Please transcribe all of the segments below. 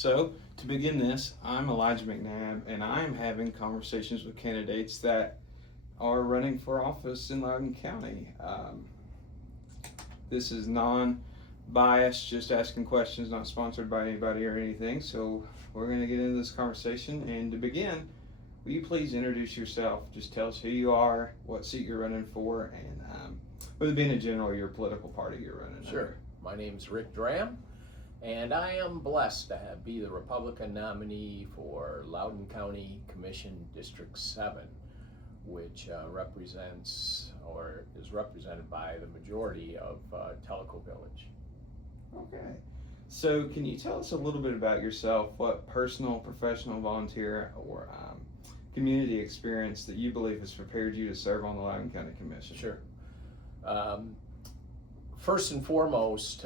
So, to begin this, I'm Elijah McNabb, and I'm having conversations with candidates that are running for office in Loudon County. This is non-biased, just asking questions, not sponsored by anybody or anything. So, we're going to get into this conversation. And to begin, will you please introduce yourself? Just tell us who you are, what seat you're running for, and with it being in general, your political party you're running. Sure. My name's Rick Dram, and I am blessed to be the Republican nominee for Loudon County Commission District 7, which represents or is represented by the majority of Tellico Village. Okay. So, can you tell us a little bit about yourself? What personal, professional, volunteer, or community experience that you believe has prepared you to serve on the Loudon County Commission? Sure. First and foremost,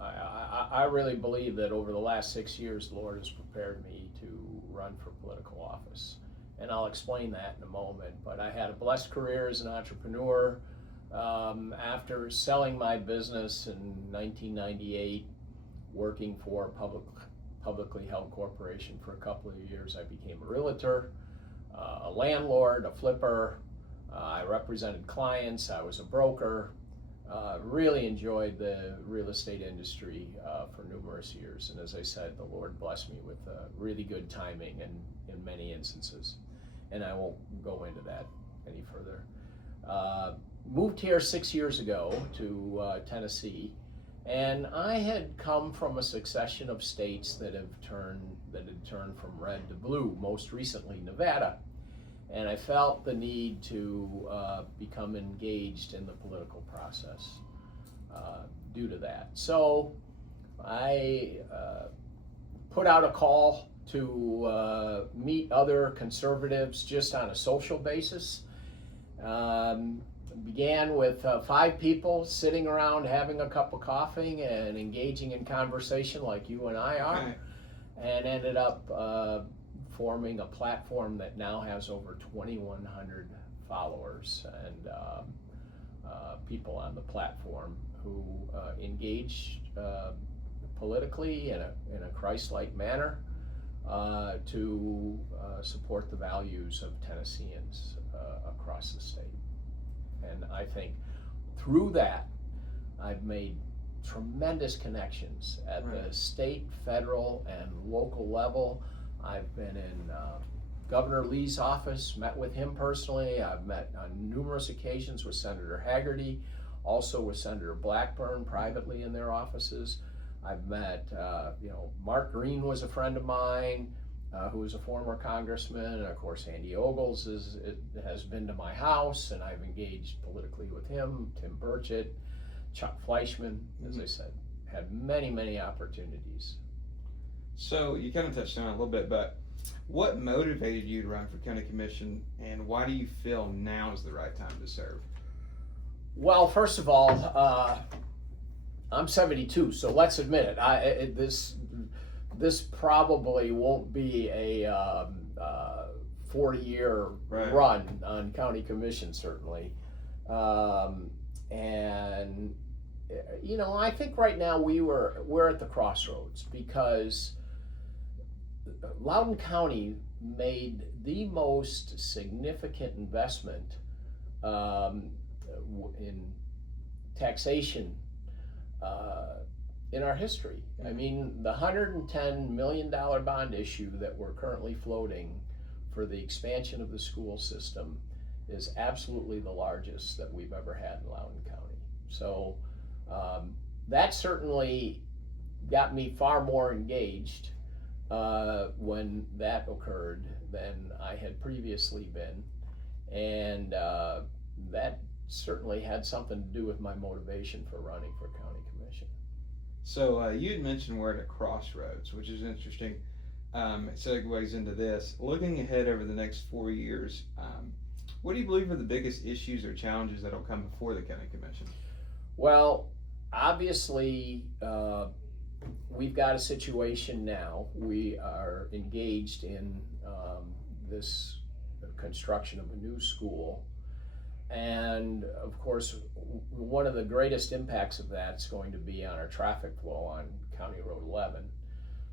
I really believe that over the last 6 years, the Lord has prepared me to run for political office. And I'll explain that in a moment. But I had a blessed career as an entrepreneur. After selling my business in 1998, working for a publicly held corporation for a couple of years, I became a realtor, a landlord, a flipper. I represented clients. I was a broker. Really enjoyed the real estate industry for numerous years. And as I said, the Lord blessed me with really good timing in many instances. And I won't go into that any further. Moved here 6 years ago to Tennessee, and I had come from a succession of states that had turned from red to blue, most recently Nevada. And I felt the need to become engaged in the political process due to that. So I put out a call to meet other conservatives just on a social basis. Began with 5 people sitting around having a cup of coffee and engaging in conversation like you and I are, and ended up forming a platform that now has over 2,100 followers and people on the platform who engage politically in a Christ-like manner to support the values of Tennesseans across the state. And I think through that, I've made tremendous connections at the state, federal, and local level. I've been in Governor Lee's office, met with him personally. I've met on numerous occasions with Senator Hagerty, also with Senator Blackburn privately in their offices. I've met, Mark Green was a friend of mine, who was a former congressman, and of course Andy Ogles has been to my house, and I've engaged politically with him, Tim Burchett, Chuck Fleischman, as I said, had many, many opportunities. So you kind of touched on it a little bit, but what motivated you to run for county commission, and why do you feel now is the right time to serve? Well, first of all, I'm 72, so let's admit it. This probably won't be a 40-year run on county commission, certainly. And I think right now we're at the crossroads because Loudon County made the most significant investment in taxation in our history. I mean, the $110 million bond issue that we're currently floating for the expansion of the school system is absolutely the largest that we've ever had in Loudon County. So that certainly got me far more engaged when that occurred than I had previously been. And that certainly had something to do with my motivation for running for county commission. So you had mentioned we're at a crossroads, which is interesting. It segues into this. Looking ahead over the next 4 years, what do you believe are the biggest issues or challenges that will come before the county commission? Well, obviously, we've got a situation now. We are engaged in this construction of a new school. And of course, one of the greatest impacts of that is going to be on our traffic flow on County Road 11.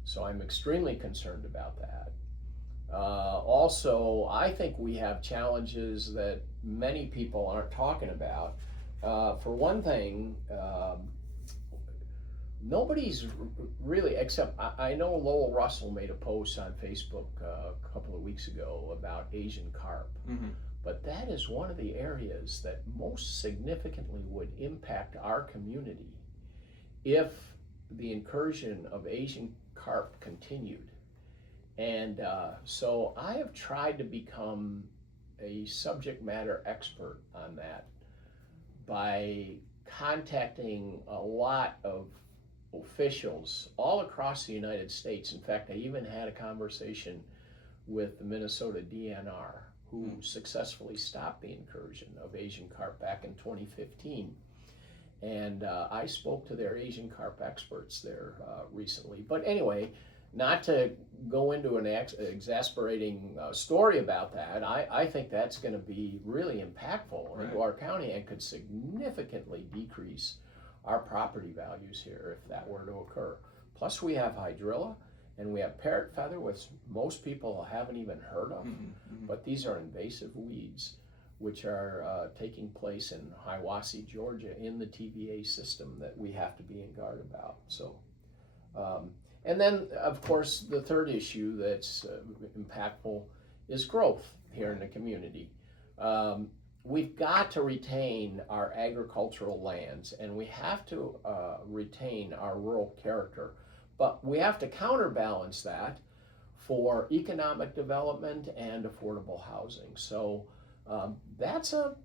So I'm extremely concerned about that. Also, I think we have challenges that many people aren't talking about. For one thing, nobody's really, except I know Lowell Russell made a post on Facebook a couple of weeks ago about Asian carp. Mm-hmm. But that is one of the areas that most significantly would impact our community if the incursion of Asian carp continued. And so I have tried to become a subject matter expert on that by contacting a lot of officials all across the United States. In fact, I even had a conversation with the Minnesota DNR, who successfully stopped the incursion of Asian carp back in 2015. And I spoke to their Asian carp experts there recently. But anyway, not to go into an exasperating story about that, I think that's going to be really impactful into our county and could significantly decrease our property values here if that were to occur. Plus, we have hydrilla and we have parrot feather, which most people haven't even heard of, but these are invasive weeds which are taking place in Hiawassee, Georgia, in the TVA system that we have to be in guard about. So, and then, of course, the third issue that's impactful is growth here in the community. We've got to retain our agricultural lands, and we have to retain our rural character, but we have to counterbalance that for economic development and affordable housing. So that's a,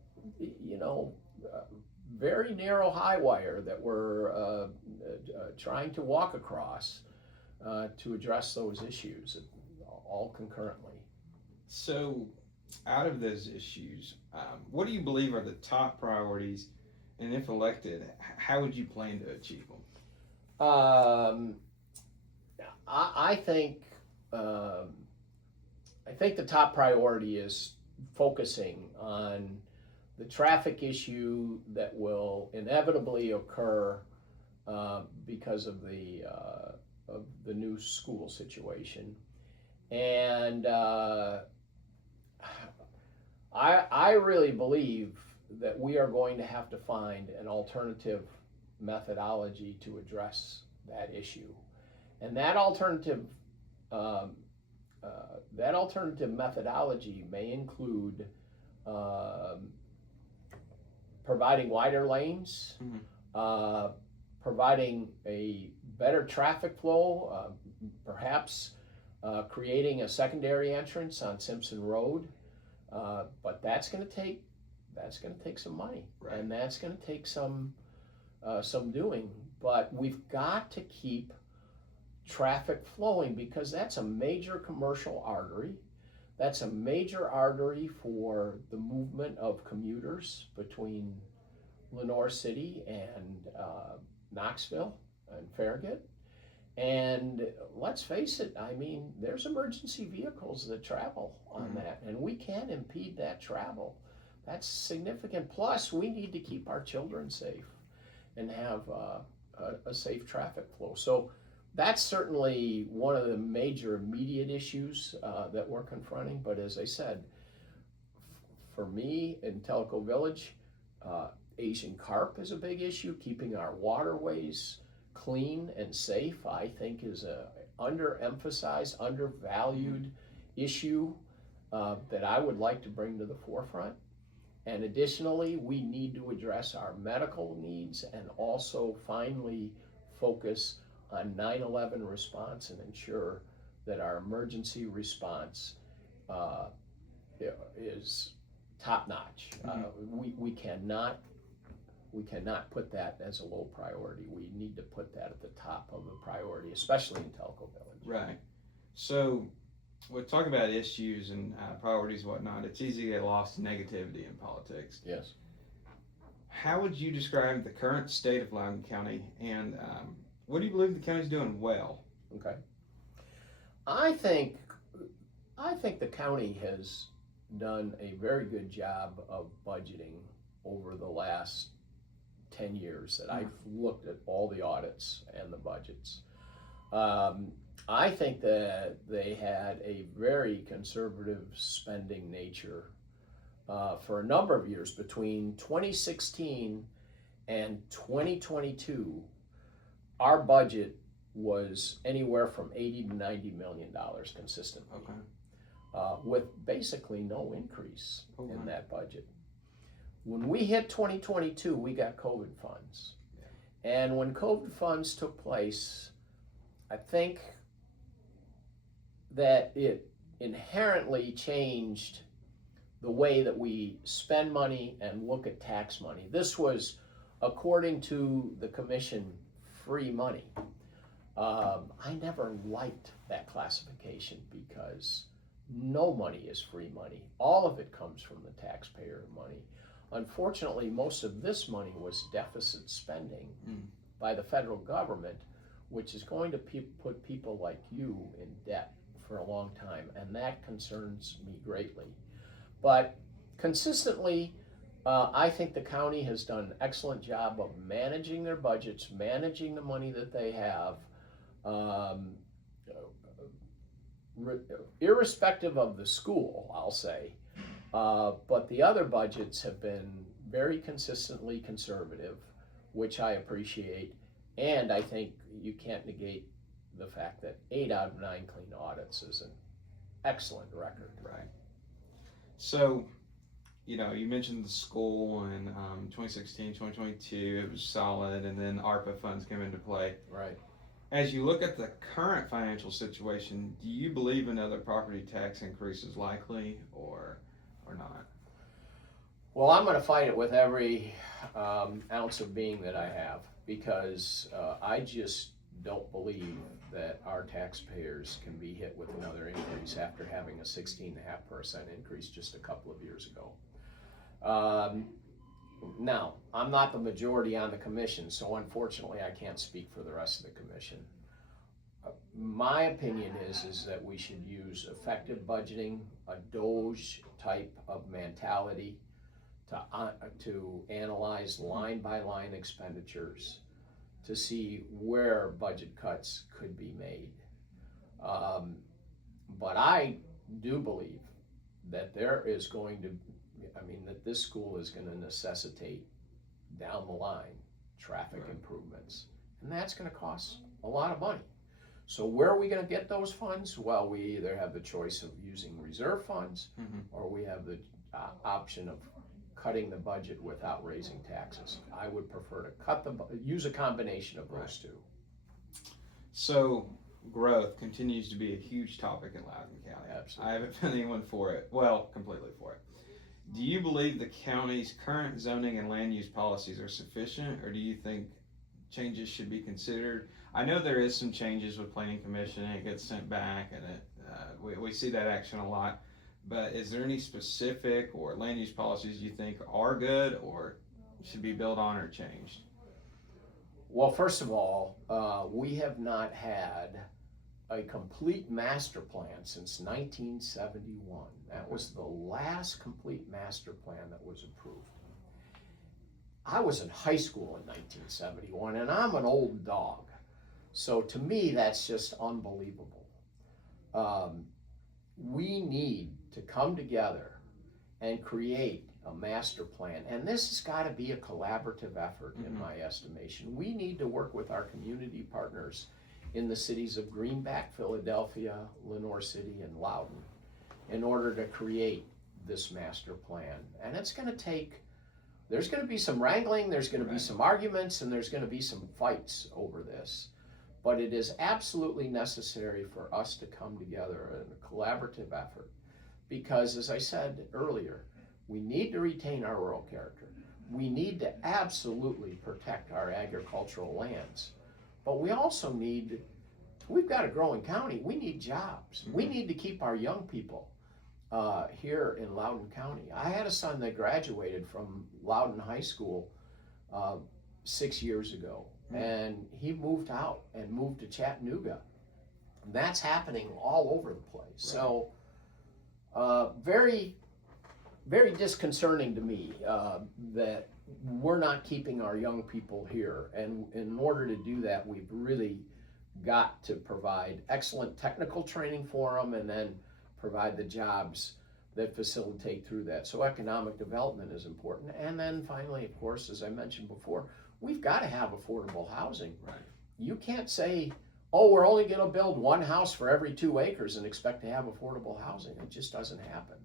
very narrow high wire that we're trying to walk across to address those issues all concurrently. So, out of those issues, what do you believe are the top priorities, and if elected, how would you plan to achieve them? I think the top priority is focusing on the traffic issue that will inevitably occur because of the new school situation, and I really believe that we are going to have to find an alternative methodology to address that issue, and that alternative methodology may include providing wider lanes, providing a better traffic flow, perhaps creating a secondary entrance on Simpson Road, but that's going to take some money, and that's going to take some doing. But we've got to keep traffic flowing because that's a major commercial artery. That's a major artery for the movement of commuters between Lenoir City and Knoxville and Farragut. And let's face it, I mean, there's emergency vehicles that travel on that, and we can't impede that travel. That's significant. Plus, we need to keep our children safe and have a safe traffic flow. So that's certainly one of the major immediate issues that we're confronting. But as I said, for me in Tellico Village, Asian carp is a big issue. Keeping our waterways clean and safe, I think, is a underemphasized, undervalued issue that I would like to bring to the forefront. And additionally, we need to address our medical needs and also finally focus on 9/11 response and ensure that our emergency response is top notch. We cannot put that as a low priority. We need to put that at the top of the priority, especially in Tellico Village. Right. So, we're talking about issues and priorities and whatnot. It's easy to get lost in negativity in politics. Yes. How would you describe the current state of Loudon County, and what do you believe the county's doing well? Okay. I think the county has done a very good job of budgeting over the last 10 years that I've looked at all the audits and the budgets. I think that they had a very conservative spending nature for a number of years. Between 2016 and 2022, our budget was anywhere from 80 to 90 million dollars consistently, Okay. with basically no increase Okay. in that budget. When we hit 2022, we got COVID funds. And when COVID funds took place, I think that it inherently changed the way that we spend money and look at tax money. This was, according to the commission, free money. I never liked that classification because no money is free money. All of it comes from the taxpayer money. Unfortunately, most of this money was deficit spending by the federal government, which is going to put people like you in debt for a long time, and that concerns me greatly. But consistently, I think the county has done an excellent job of managing their budgets, managing the money that they have, irrespective of the school, I'll say. But the other budgets have been very consistently conservative, which I appreciate. And I think you can't negate the fact that 8 out of 9 clean audits is an excellent record. Right. So, you mentioned the school in 2016, 2022, it was solid, and then ARPA funds came into play. Right. As you look at the current financial situation, do you believe another property tax increase is likely or not? Well, I'm going to fight it with every ounce of being that I have, because I just don't believe that our taxpayers can be hit with another increase after having a 16.5% increase just a couple of years ago. Now, I'm not the majority on the commission, so unfortunately I can't speak for the rest of the commission. My opinion is that we should use effective budgeting, a Doge type of mentality to analyze line by line expenditures to see where budget cuts could be made. But I do believe that there is going to, that this school is going to necessitate down the line traffic improvements, and that's going to cost a lot of money. So where are we going to get those funds? Well, we either have the choice of using reserve funds, or we have the option of cutting the budget without raising taxes. I would prefer to use a combination of those two. So growth continues to be a huge topic in Loudon County. Absolutely. I haven't found anyone for it. Well, completely for it. Do you believe the county's current zoning and land use policies are sufficient, or do you think changes should be considered? I know there is some changes with planning commission, and it gets sent back, and we see that action a lot. But is there any specific or land use policies you think are good or should be built on or changed? Well, first of all, we have not had a complete master plan since 1971. That was the last complete master plan that was approved. I was in high school in 1971, and I'm an old dog. So to me, that's just unbelievable. We need to come together and create a master plan. And this has got to be a collaborative effort, in my estimation. We need to work with our community partners in the cities of Greenback, Philadelphia, Lenore City, and Loudon in order to create this master plan. And it's going to take, there's going to be some wrangling, there's going to be some arguments, and there's going to be some fights over this. But it is absolutely necessary for us to come together in a collaborative effort. Because, as I said earlier, we need to retain our rural character. We need to absolutely protect our agricultural lands. But we also need, we've got a growing county, we need jobs. We need to keep our young people here in Loudon County. I had a son that graduated from Loudon High School 6 years ago, and he moved out and moved to Chattanooga. And that's happening all over the place. So very, very disconcerting to me that we're not keeping our young people here. And in order to do that, we've really got to provide excellent technical training for them and then provide the jobs that facilitate through that. So economic development is important. And then finally, of course, as I mentioned before, we've got to have affordable housing. Right. You can't say, oh, we're only going to build one house for every 2 acres and expect to have affordable housing. It just doesn't happen.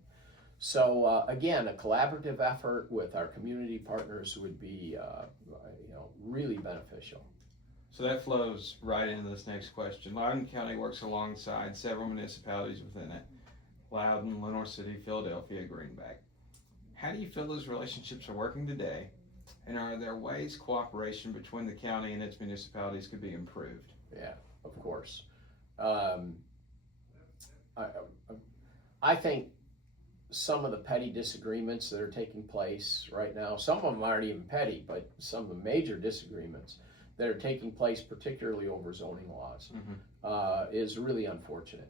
So again, a collaborative effort with our community partners would be really beneficial. So that flows right into this next question. Loudon County works alongside several municipalities within it: Loudon, Lenore City, Philadelphia, Greenback. How do you feel those relationships are working today? And are there ways cooperation between the county and its municipalities could be improved? Yeah, of course. I think some of the petty disagreements that are taking place right now, some of them aren't even petty, but some of the major disagreements that are taking place, particularly over zoning laws, is really unfortunate.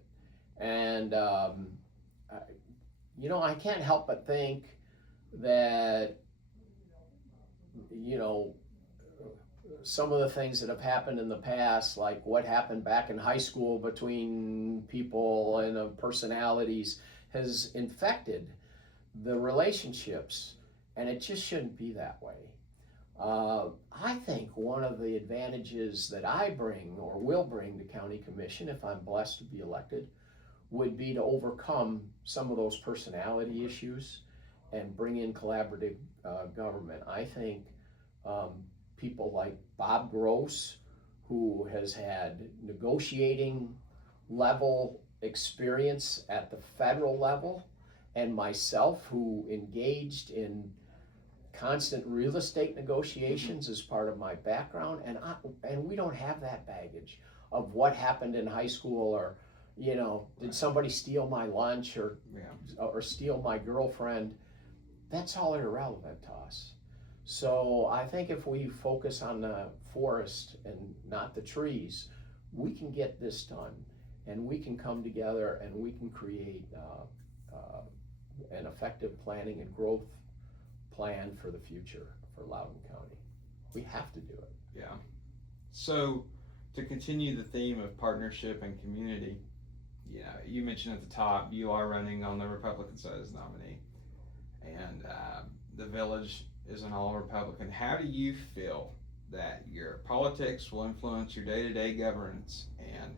And, I can't help but think that, some of the things that have happened in the past, like what happened back in high school between people and personalities, has infected the relationships, and it just shouldn't be that way. I think one of the advantages that I bring or will bring to County Commission, if I'm blessed to be elected, would be to overcome some of those personality issues and bring in collaborative government. I think people like Bob Gross, who has had negotiating level experience at the federal level, and myself, who engaged in constant real estate negotiations as part of my background, and we don't have that baggage of what happened in high school, or did somebody steal my lunch or steal my girlfriend. That's all irrelevant to us. So I think if we focus on the forest and not the trees, we can get this done, and we can come together and we can create an effective planning and growth plan for the future for Loudon County. We have to do it. Yeah. So to continue the theme of partnership and community, you mentioned at the top you are running on the Republican side as nominee, and the village is an all Republican. How do you feel that your politics will influence your day-to-day governance, and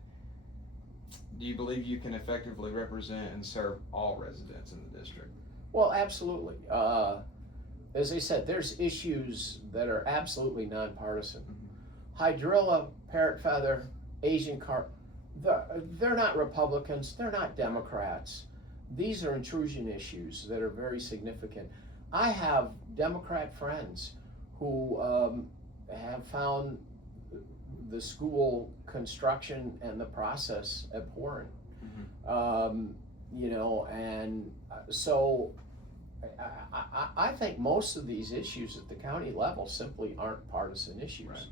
do you believe you can effectively represent and serve all residents in the district? Well, absolutely. As I said, there's issues that are absolutely nonpartisan. Hydrilla, parrot feather, Asian carp, they're not Republicans, they're not Democrats. These are intrusion issues that are very significant. I have Democrat friends who have found the school construction and the process abhorrent. And so I think most of these issues at the county level simply aren't partisan issues. Right.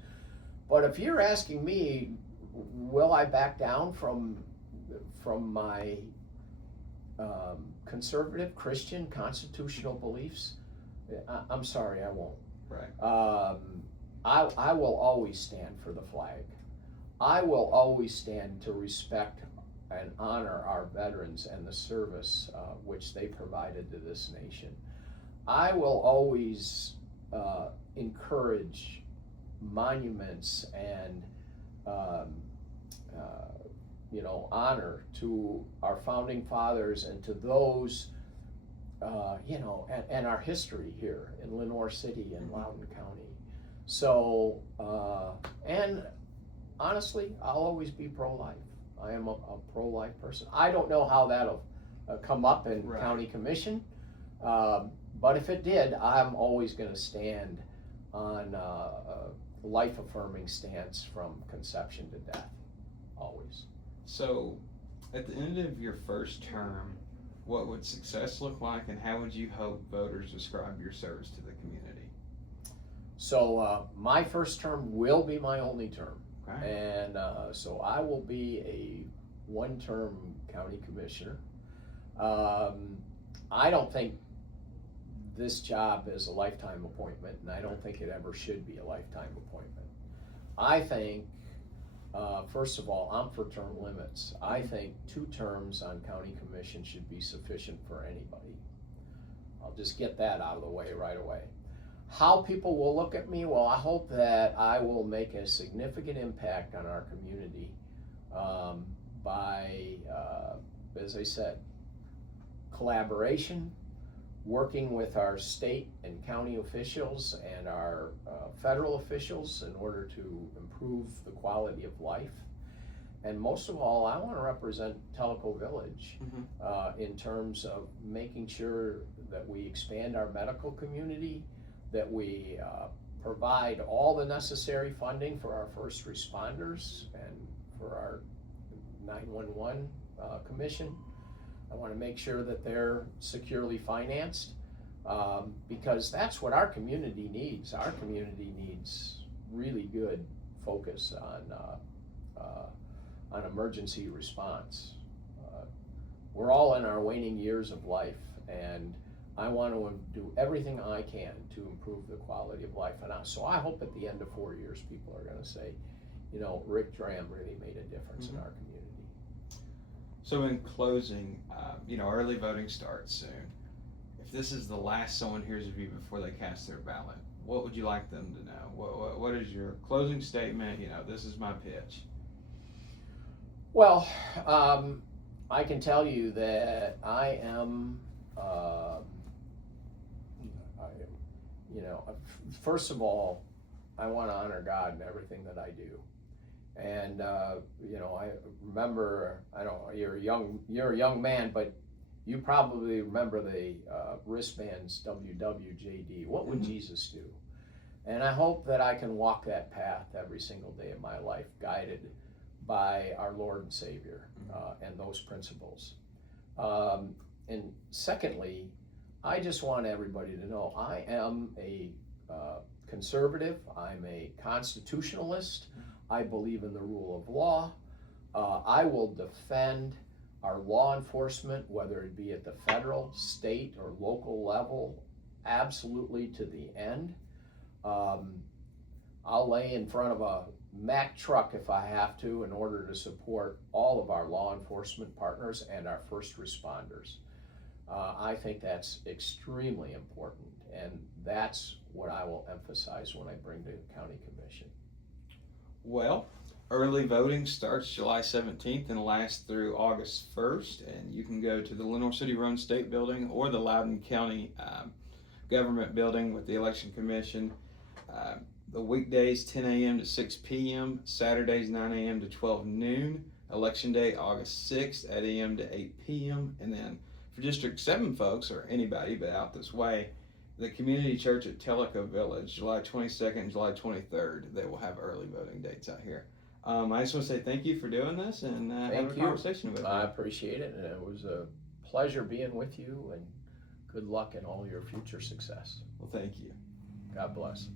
But if you're asking me, will I back down from my conservative Christian constitutional beliefs? I'm sorry, I won't. Right. I will always stand for the flag. I will always stand to respect and honor our veterans and the service which they provided to this nation. I will always encourage monuments and honor to our founding fathers and to those and our history here in Lenore City and Loudon County. So and honestly, I'll always be pro-life. I am a pro-life person. I don't know how that'll come up in County Commission, but if it did, I'm always going to stand on a life-affirming stance from conception to death, always. So, at the end of your first term, what would success look like, and how would you hope voters describe your service to the community? So, my first term will be my only term. Okay. And so I will be a one-term county commissioner. I don't think this job is a lifetime appointment, and I don't think it ever should be a lifetime appointment. I think First of all, I'm for term limits. I think 2 terms on county commission should be sufficient for anybody. I'll just get that out of the way right away. How people will look at me, well, I hope that I will make a significant impact on our community by, as I said, collaboration, working with our state and county officials and our federal officials in order to improve the quality of life. And most of all, I want to represent Tellico Village in terms of making sure that we expand our medical community, that we provide all the necessary funding for our first responders and for our 911 commission. I want to make sure that they're securely financed because that's what our community needs. Our community needs really good focus on emergency response. We're all in our waning years of life, and I want to do everything I can to improve the quality of life. And so I hope at the end of 4 years, people are going to say, you know, Rick Dram really made a difference in our community. So in closing, you know, early voting starts soon. If this is the last someone hears of you before they cast their ballot, what would you like them to know? What is your closing statement? You know, this is my pitch. Well, I can tell you that I am, you know, first of all, I want to honor God in everything that I do. And you know, I remember, I don't know, you're a young man, but you probably remember the wristbands WWJD. What would Jesus do? And I hope that I can walk that path every single day of my life, guided by our Lord and Savior and those principles. And secondly, I just want everybody to know I am a conservative. I'm a constitutionalist. I believe in the rule of law. I will defend our law enforcement, whether it be at the federal, state, or local level, absolutely to the end. I'll lay in front of a Mack truck if I have to in order to support all of our law enforcement partners and our first responders. I think that's extremely important, and that's what I will emphasize when I bring to County Commission. Well, early voting starts July 17th and lasts through August 1st, and you can go to the Lenore City Roan State Building or the Loudon County Government Building with the Election Commission. The weekdays 10 a.m. to 6 p.m., Saturdays 9 a.m. to 12 noon, Election Day August 6th at a.m. to 8 p.m. And then for District 7 folks, or anybody but out this way, the Community Church at Tellico Village, July 22nd and July 23rd, they will have early voting dates out here. I just want to say thank you for doing this and having a conversation with me. I appreciate it, and it was a pleasure being with you, and good luck in all your future success. Well, thank you. God bless.